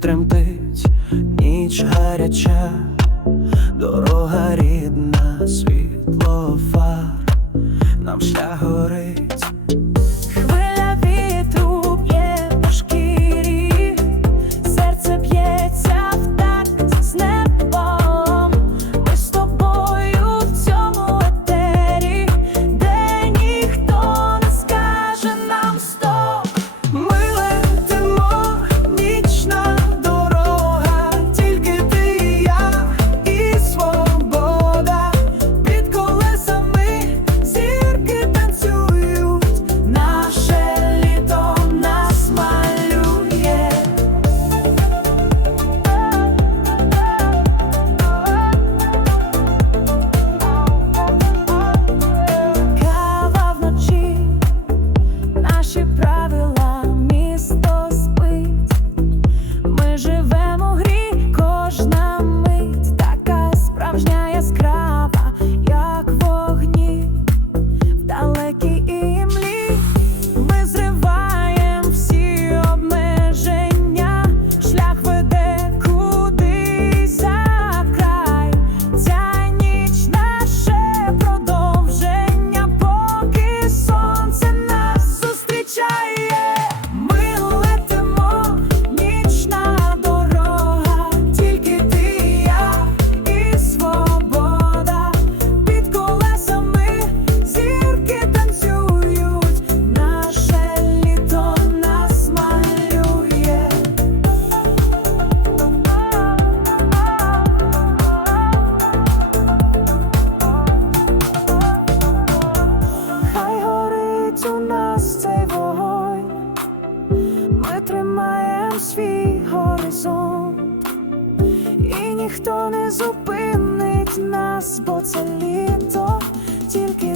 тремтить, ніч гаряча, дорога рідна світ. на свій горизонт, і ніхто не зупинить нас, бо це літо тільки.